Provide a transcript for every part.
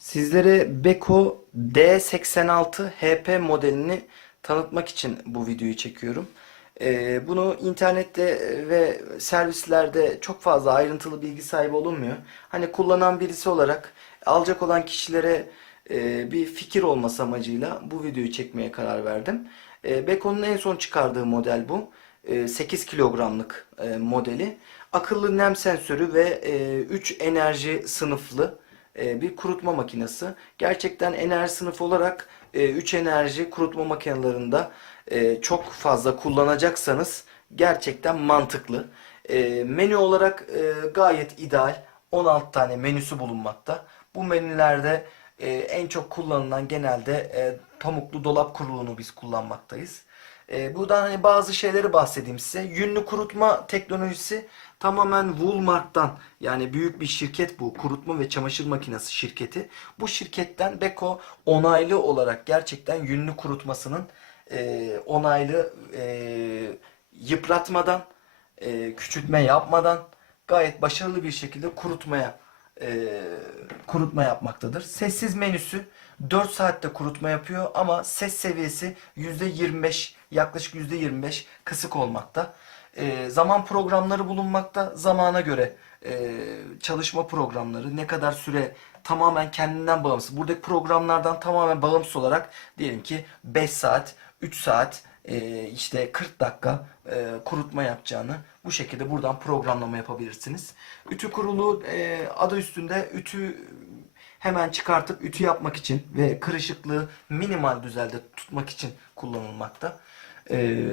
Sizlere Beko D86 HP modelini tanıtmak için bu videoyu çekiyorum. Bunu internette ve servislerde çok fazla ayrıntılı bilgi sahibi olunmuyor. Hani kullanan birisi olarak alacak olan kişilere bir fikir olması amacıyla bu videoyu çekmeye karar verdim. Beko'nun en son çıkardığı model bu. 8 kilogramlık modeli. Akıllı nem sensörü ve 3 enerji sınıflı bir kurutma makinesi. Gerçekten enerji sınıfı olarak 3 enerji kurutma makinelerinde çok fazla kullanacaksanız gerçekten mantıklı. Menü olarak gayet ideal. 16 tane menüsü bulunmakta. Bu menülerde en çok kullanılan genelde pamuklu dolap kuruluğunu biz kullanmaktayız. Buradan hani bazı şeyleri bahsedeyim size. Yünlü kurutma teknolojisi tamamen Woolmark'tan, yani büyük bir şirket bu. Kurutma ve çamaşır makinesi şirketi. Bu şirketten Beko onaylı olarak gerçekten yünlü kurutmasının onaylı, yıpratmadan, küçültme yapmadan gayet başarılı bir şekilde e, kurutma yapmaktadır. Sessiz menüsü 4 saatte kurutma yapıyor ama ses seviyesi %25, yaklaşık %25 kısık olmakta. Zaman programları bulunmakta. Zamana göre çalışma programları ne kadar süre, tamamen kendinden bağımsız. Buradaki programlardan tamamen bağımsız olarak diyelim ki 5 saat, 3 saat, işte 40 dakika kurutma yapacağını bu şekilde buradan programlama yapabilirsiniz. Ütü kurulu adı üstünde ütü hemen çıkartıp ütü yapmak için ve kırışıklığı minimal düzeyde tutmak için kullanılmakta.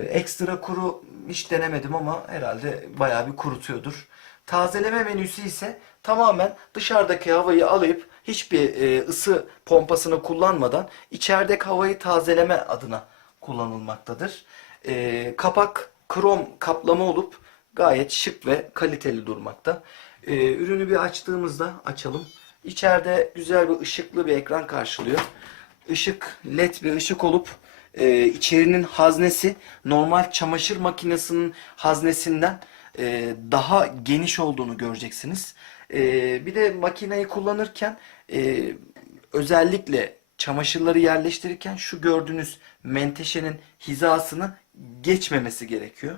Ekstra kuru hiç denemedim ama herhalde bayağı bir kurutuyordur. Tazeleme menüsü ise tamamen dışarıdaki havayı alıp hiçbir ısı pompasını kullanmadan içerideki havayı tazeleme adına kullanılmaktadır. Kapak krom kaplama olup gayet şık ve kaliteli durmakta. Ürünü bir açtığımızda açalım. İçeride güzel bir ışıklı bir ekran karşılıyor. Işık led bir ışık olup içerinin haznesi normal çamaşır makinesinin haznesinden daha geniş olduğunu göreceksiniz. Bir de makineyi kullanırken özellikle çamaşırları yerleştirirken şu gördüğünüz menteşenin hizasını geçmemesi gerekiyor.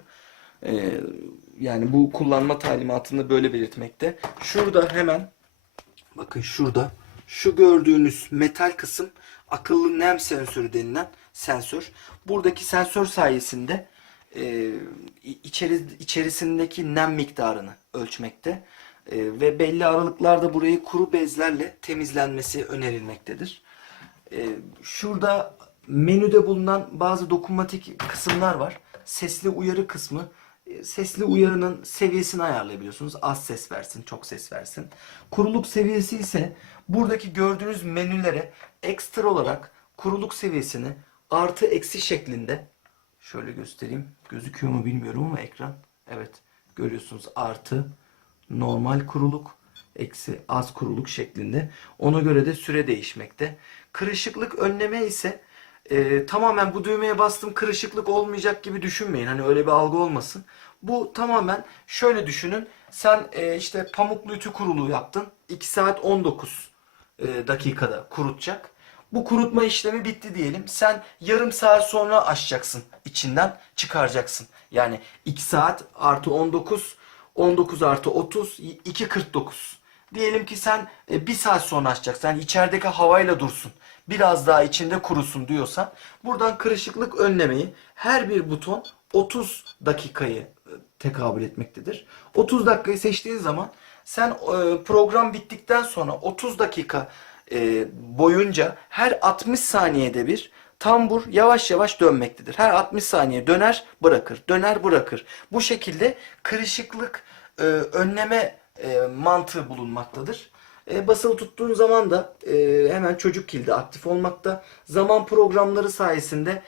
Yani bu kullanma talimatını böyle belirtmekte. Şurada hemen bakın, şurada şu gördüğünüz metal kısım akıllı nem sensörü denilen sensör. Buradaki sensör sayesinde içerisindeki nem miktarını ölçmekte. Ve belli aralıklarda burayı kuru bezlerle temizlenmesi önerilmektedir. Şurada menüde bulunan bazı dokunmatik kısımlar var. Sesli uyarı kısmı. Sesli uyarının seviyesini ayarlayabiliyorsunuz. Az ses versin, çok ses versin. Kuruluk seviyesi ise buradaki gördüğünüz menülere ekstra olarak kuruluk seviyesini artı eksi şeklinde, şöyle göstereyim. Gözüküyor mu bilmiyorum ama ekran. Evet, görüyorsunuz, artı, normal kuruluk, eksi az kuruluk şeklinde. Ona göre de süre değişmekte. Kırışıklık önleme ise tamamen bu düğmeye bastım kırışıklık olmayacak gibi düşünmeyin. Hani öyle bir algı olmasın. Bu tamamen şöyle düşünün. Sen işte pamuklu ütü kuruluğu yaptın. 2 saat 19 dakikada kurutacak. Bu kurutma işlemi bitti diyelim. Sen yarım saat sonra açacaksın. İçinden çıkaracaksın. Yani 2 saat artı 19, 19 artı 30, 2.49. Diyelim ki sen 1 saat sonra açacaksın. Yani içerideki havayla dursun. Biraz daha içinde kurusun diyorsan buradan kırışıklık önlemeyi, her bir buton 30 dakikayı tekabül etmektedir. 30 dakikayı seçtiğin zaman sen program bittikten sonra 30 dakika boyunca her 60 saniyede bir tambur yavaş yavaş dönmektedir. Her 60 saniye döner bırakır, döner bırakır. Bu şekilde kırışıklık önleme mantığı bulunmaktadır. Basılı tuttuğun zaman da hemen çocuk kilidi aktif olmakta. Zaman programları sayesinde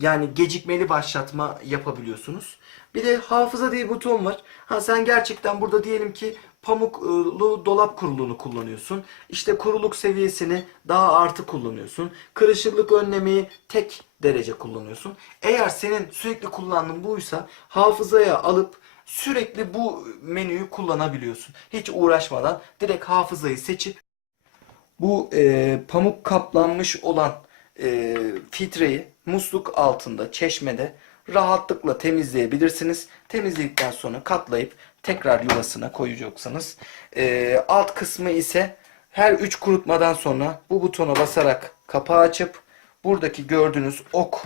yani gecikmeli başlatma yapabiliyorsunuz. Bir de hafıza diye bir buton var. Ha, sen gerçekten burada diyelim ki pamuklu dolap kuruluğunu kullanıyorsun. İşte kuruluk seviyesini daha artı kullanıyorsun. Kırışıklık önlemeyi tek derece kullanıyorsun. Eğer senin sürekli kullandığın buysa hafızaya alıp sürekli bu menüyü kullanabiliyorsun. Hiç uğraşmadan direkt hafızayı seçip Bu pamuk kaplanmış olan filtreyi musluk altında, çeşmede rahatlıkla temizleyebilirsiniz. Temizledikten sonra katlayıp tekrar yuvasına koyacaksınız. Alt kısmı ise her 3 kurutmadan sonra bu butona basarak kapağı açıp buradaki gördüğünüz ok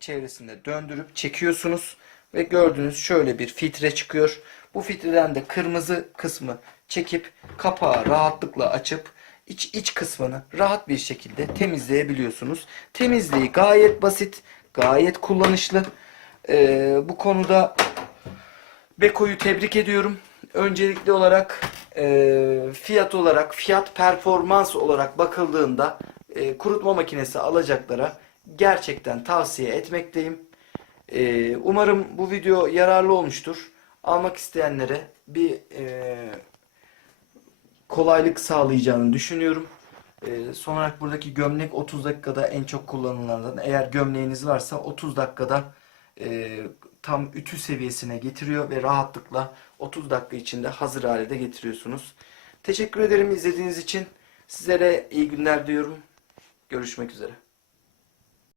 çevresinde döndürüp çekiyorsunuz ve gördüğünüz şöyle bir filtre çıkıyor. Bu filtreden de kırmızı kısmı çekip kapağı rahatlıkla açıp iç kısmını rahat bir şekilde temizleyebiliyorsunuz. Temizliği gayet basit, gayet kullanışlı. Bu konuda Beko'yu tebrik ediyorum. Öncelikli olarak fiyat performans olarak bakıldığında kurutma makinesi alacaklara gerçekten tavsiye etmekteyim. Umarım bu video yararlı olmuştur. Almak isteyenlere bir kolaylık sağlayacağını düşünüyorum. Son olarak buradaki gömlek 30 dakikada en çok kullanılanlardan. Eğer gömleğiniz varsa 30 dakikada tam ütü seviyesine getiriyor ve rahatlıkla 30 dakika içinde hazır hale de getiriyorsunuz. Teşekkür ederim izlediğiniz için. Sizlere iyi günler diyorum. Görüşmek üzere.